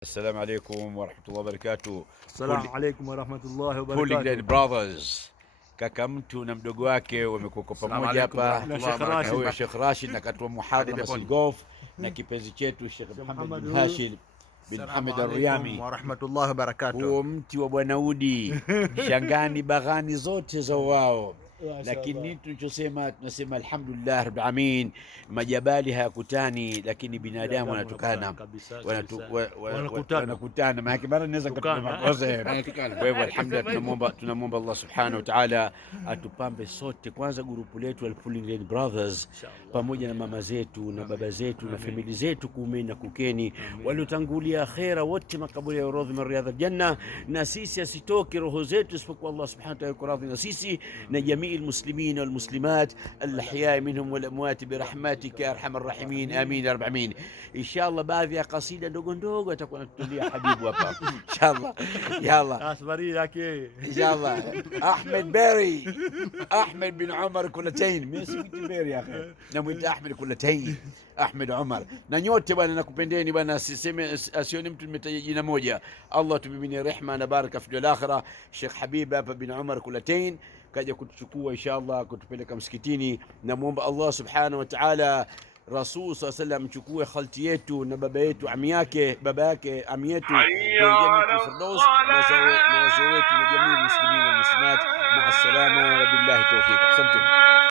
السلام عليكم ورحمة الله وبركاته. Assalamu alaikum warahmatullahi Hooligan wabarakatuh. Brothers, kaka mtu na mdogo wake wamekuwa pamoja hapa na huyo Sheikh Rashid na katoa muhadhara Masjid Golf na kipenzi chetu Sheikh Muhammad bin Hashim bin Hamad Al-Riyami warahmatullahi wabarakatuh. Huo mti wa Bwana Udi shangani baghani zote za wao, lakini tunachosema tunasema alhamdulillah rabbil alamin. Majabali hayakutani, lakini binadamu wanatokana, wanakutana. Maana mara naweza kupata makosa. Kwa hivyo alhamdulillah, tunamwomba Allah subhanahu wa ta'ala atupambe sote, kwanza grupu letu Al-Hooligan Brothers pamoja na mama zetu na baba zetu na famili zetu kuumeni na kukeni, waliotangulia akhera wote makaburi ya radhi min riyadhil janna, na sisi asitoke roho zetu isipokuwa Allah subhanahu wa ta'ala yuko radhi na sisi na jamii المسلمين والمسلمات الأحياء منهم والأموات برحمتك يا أرحم الراحمين آمين يا رب العالمين. إن شاء الله baadhi ya kasida ndogo ndogo atakuwa anatulia habibu hapa inshallah. Yalla Asbari yake inshallah. Ahmed bin Umar Kulatain, mimi si Beri ya akhi, namuita Ahmed Kulatain, Ahmed Umar. Na nyote bwana nakupendeni bwana, asione mtu nimetaja jina moja. Allah tumimini rehma na baraka fi al-akhirah. Sheikh Habib hapa bin Umar Kulatain kaja kutuchukua inshallah kutupeleka msikitini. Namuomba Allah subhanahu wa ta'ala Rasul sallallahu alayhi wasallam mchukue khalti yetu na baba yetu baba yake ami yetu kwenye jannatul firdaus, na wazee wetu na jamii muslimina na muslimat. Maa salama wa billahi tawfiq. Asante.